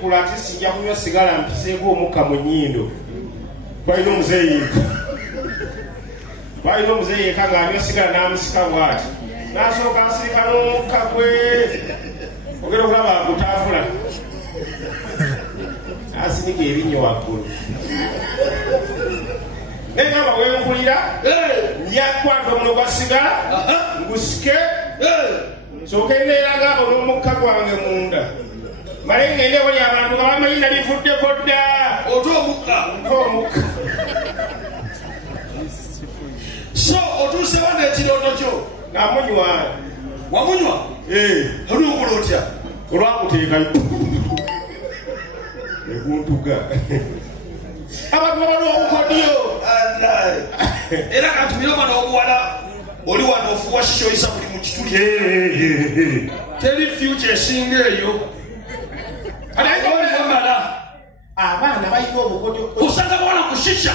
kula ati sijja kunywa sigala mpiseeko omukka mu nnyindo. Balina omuzeeyi yekka ng'anywa sigala n'amusika bw'ati. N'asooka asirika n'omukka gwe. Ogenda okulaba agutaafula. Asinika ebinnyo waggulu. Naye ngamba bwe mpulira njakwata omuno gwa sigala ngusike sooke neeraga olw'omukka gwange munda. Male ngende wali abantu nga bamanyi nabivuddeko dda. Omukka. So otuuse wano ekirooto kyo ng'amunywa. Wamunywa? Olw'okola otya? Olwakuteekayo ekuntuga. Abantu babala obukodyo. Era katumire omwana obuwala oli wano ofuwa kikyoyisa buli mu kituli. Teri future esinga eyo. Abaana balina obukodyo. Osanga bawala ku shisha.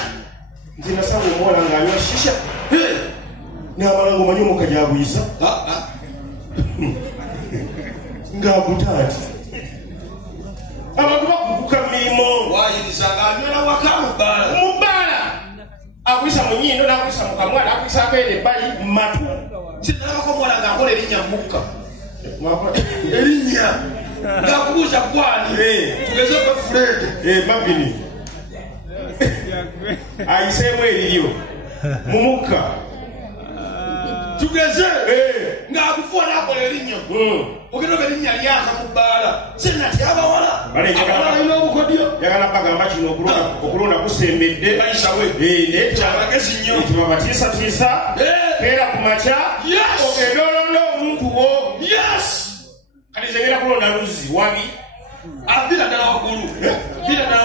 Nze nasanga omuwala ng'anywa shisha. N'abala ng'omanyi omukka gy'aguyisa. Ng'agutaati. Abantu bakukuka mmirimo. Wayiriza ng'anywera waka mu bbaala. Akuyisa mu nnyindo n'akuyisa mu kamwa n'akuyisaako eno ebbali mu matu. Sinalabako omuwala ng'akola erinnya mu mukka. Erinnya ng'akubuuza gwani. Tugeze kwe Fred. Mabini. Ayiseemu eriryo mu mukka. Tugeze ng'akufuwa n'akola erinnya. Ogenda oba erinnya lyaka mu bbaala. Sinati abawala. Abalina obukodyo. Yagala bagamba kino okulonda kusembedde. Bayisawe. Kyabagezi nnyo. Tibabatiisatiisa. Keera ku makya. Ogenda olonda omuntu wo. Kati nze ngenda kulonda luzzi wabi. Vira ddala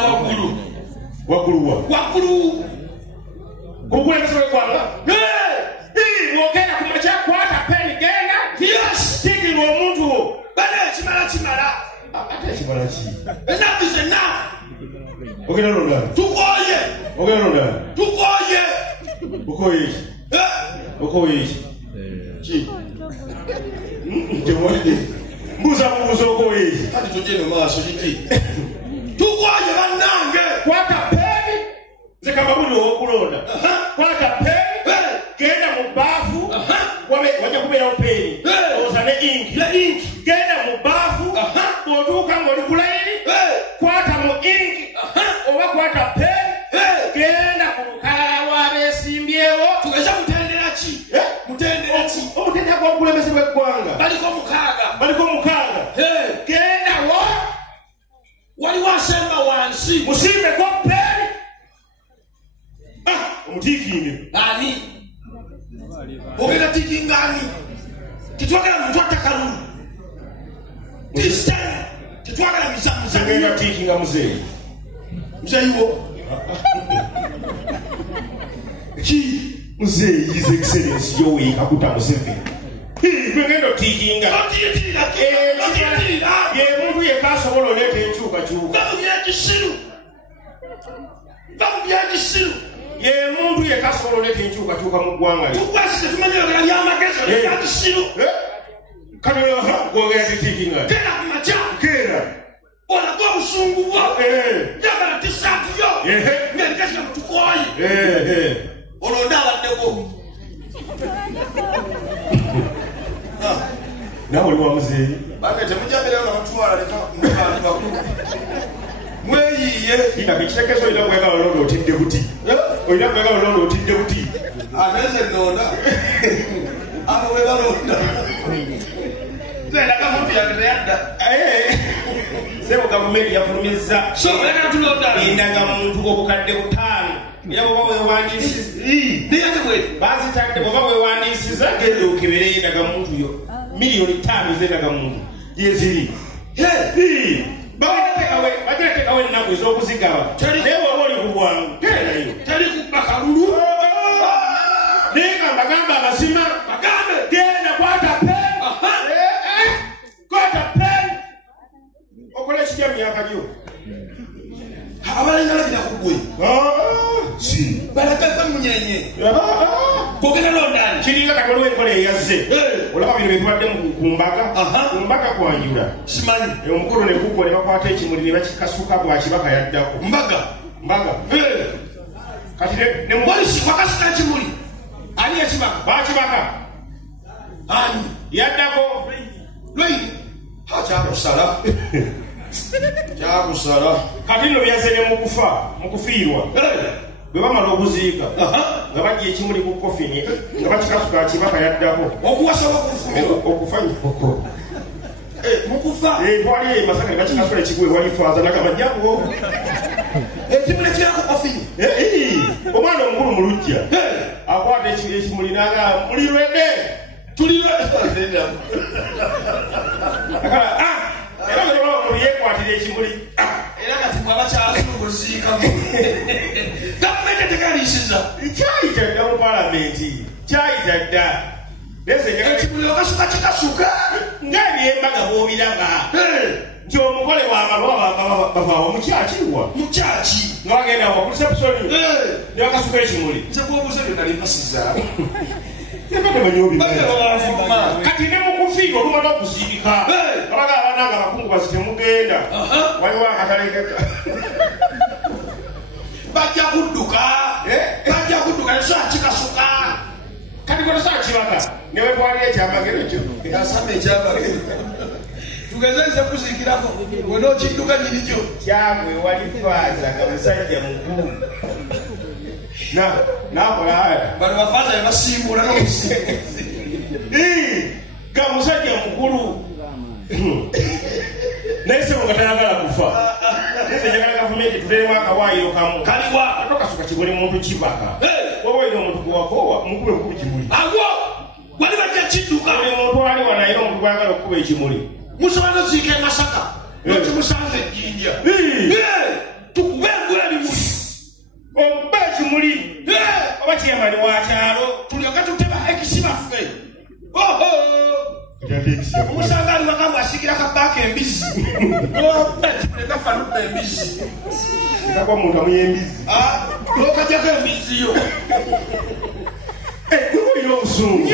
waggulu. Waggulu wa? Waggulu. Kukulembeza weggwanga? Bw'ogenda ku makya kwata peni genda. Tigirwa omuntu wo. Bane kimala. Ate ekimala ki? Enough is enough. Ogenda londa? Tukoye. Ogenda londa? Tukoye. Okoye ki? Okoye ki? Ki? Temwalide. Mbuuza okoye ki? Kati tugende maaso kiki? Tukoye bannange. Kwata peni. Nze kababuli ow'okulonda. Kwata peni. Genda mu bbaafu. Wajja kubeerawo peni. Oza ne inki. Genda mu bbaafu. Bw'otuuka ng'oli ku layini. Kwata mu inki. Oba kwata peni. Genda ku lukalala lw'abeesimbyewo. Tugeze mutendera ki? Mutendera ki? Omutendera gw'obukulembeze bw'eggwanga. Baliko mukaaga. Genda wo. Waliwo asemba wansi. Musimbeko peni. Omutiikinde. Ani? Ogenda tiikinga ani? Tetwagala muntu attakalulu. Tisitani. Tetwagala muzanyo. Ngenda tiikinga muzeeyi. Muzeeyiwo. Ki? Muzeeyi His Excellency Yoweri Kaguta Museveni. Ngenda tiikinga. Otiitirira. Ye muntu yekka asobola oleeta enkyukakyuka. Bamubyagisiro. Ye muntu yekka asobola oleeta enkyukakyuka mu ggwanga lye. Tukwasise tumanyagala byamagezi olebyagisiro. Kano gwogera titiikinga. Keera ku makya. Keera. Olaga obusungu bwo. Njagala tisaatu yo. Ng'engesya mu tukoye. Olwo ndaabaddeko. Naawe oli wa muzeeyi. Bange temujjabireyo nabatwala leka mubantu bakulu. Mweyiiye. Ekitegezo olina kwegala olonda otidde buti. Olina kwegala olonda otidde buti. Ate nze nnonda. Abo bwe balonda. Nze ndaga muntu yange teyadda. Sebo gavumenti yafulumizza. So oleka tulonda. Endaga muntu obukadde 5. Era bw'oba weewandiisiza. Niyate bwe. Bazitadde bw'oba weewandiisiza genda okebere endaga muntu yo. Miliyoni 5 z'endaga muntu. Yeziri. Bateekawo ennaku ez'okuzigaba. Naye bw'oba oli ku bwangu. Gerayo. Teri kubba kalulu. Naye nga mbagamba amazima. Bagambe. Genda kwata peni. Kwata peni. Okola ekirya mu myaka gyo. Abalala bira kugwe. Si. Balagaga munyenye. Kogera londani. kiringa katwaliwo enkola eyazze olaba bino bitwadde kumbaga kwanjula simanyi omukulu ne gugwa ne bakwata ekimuli ne bakikasuka bwa kibaka yaddako mbaga kati ne mwalisi wakasika kimuli ali ekibaka bakibaka ani yaddako lwini kyakusala kati nno byazze ne mukufiirwa bwe bamala okuziika nga bajja ekimuli ku kofini nga bakikasuka kibaka yaddako okuwasa okufa nyoko mukufa twali masaka ne bakikasula ekigwe wali faza nakamajjakuwo ekimuli kyako kofini omwana omukulu mu lujja akwata ekimuli naga mulirwedde tulirwedde era nga yekwatira ekimuli era kati mwaba kyasuluguziikamu gavumenti etekalisiza kyayita dda mu palamenti kyayita dda ekimuli okasuka kikasuka ng'ebyembaga bw'obiraba nti omugole w'amalwa bavaawo mukyakirwa mukyaki nga bagenda wa kulisepusoni ne bakasuka ekimuli nze bwobuuza byonna limpasiza kati ne mukufiirwa olumala okuziika abaga abaana nga abakungubazi temugenda waliwo akatalekeka bajja kudduka ekisoa kikasuka kati kotosaa kibaka ne wetwali ekyamagero ekyo asama ekyamagero tugezeze kuziikirako wena okidduka nyirikyo kyagwe wali faaza nga musajja mukulu nakola aya bano bafaaza bebasimbula n'okusimbula ga musajja mukulu naye sebo nga tayagala kufa nze njagala gavumenti tuteremu akawaayiro kamu kaliwa atokasuka kimuli muntu kibaka waba olina omuntu gwewakowa mukube okuba ekimuli agwo wali bajja kidduka oli muntu ali wanaye omuntu gwagala okuba ekimuli musobola noziika e Masaka nokimusanze ejjinja tukube engwebimuli oba ekimuli oba kiyamani wakyalo tulyoka tuteba ekisibaffe omusanga ali waka asigira akabaaka embizi gafanudde embizi akwa muntu amuya embizi okajjako embiziyo gwewulira obusungu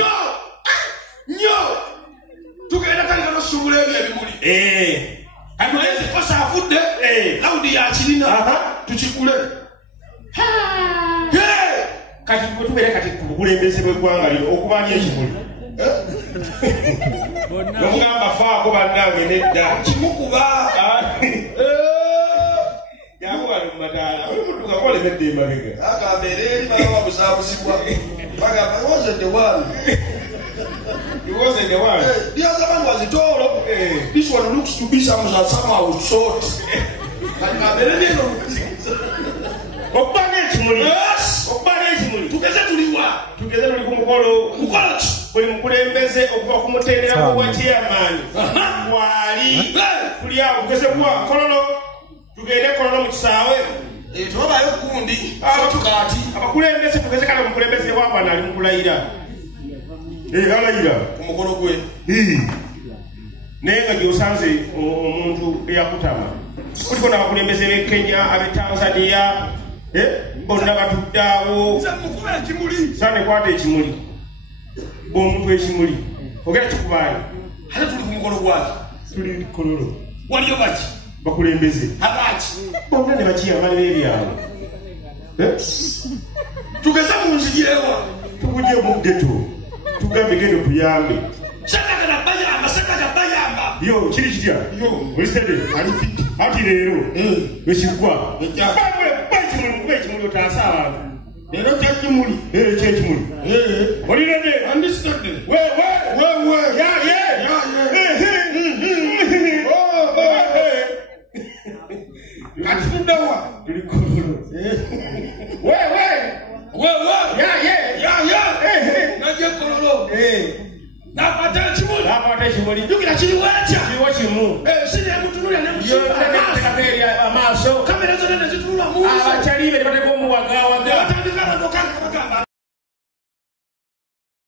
nnyo tugenda kalina nosuubula ebyo ebimuli kosa afudde lawudi yakirina tukigule kati bwetubeere kati ku bukulembeze bw'eggwanga lino okubaani ekimuli nomugamba faako bannange nedda kimukuba yakubali mu mataala olimutuka kolemedde emabega agamba era eri baba babuzaabuzibwa bagamba was the one the other one was tall this one looks to be somehow short okubanga ekimuli tugeze tuli ku mukolo buli mukulembeze okuva ku mutendera gwa chairman wali tuli awo tugeze kwa kololo tugende kololo mu kisaawe tubabayo gundi tukati abakulembeze tugeze kale omukulembeze wabwana ali mukulayira alayira ku mukolo gwe naye nga gyosanze omuntu eyakutama kuliko n'abakulembeze b'e Kenya ab'e Tanzania bonna batuddaawo sane kwata ekimuli omuntu ekimuli ogera kikubaayo ate tuli ku mukolo gwaki tuli kololo waliyo baki bakulembeze abaki bonna ne bakiyamalira ebyalo tugeze mu nzijeewa tuguje mu geto tugambe gendo tuyambe sakagana bayamba yo kiri kitya olisebe ati leero wekigwa ekimuli ekimuli otaasa abantu leero kyekimuli kyekimuli olirede kati tuddawa tuli kololo najja kololo nakwata ekimuli jukira kiriwo atya kiriwo kimu siriya mutunulya amaaso kamera zonna nezitunula mu abakyalibe ne bateka omuwagawaga batandika abadokanga bagamba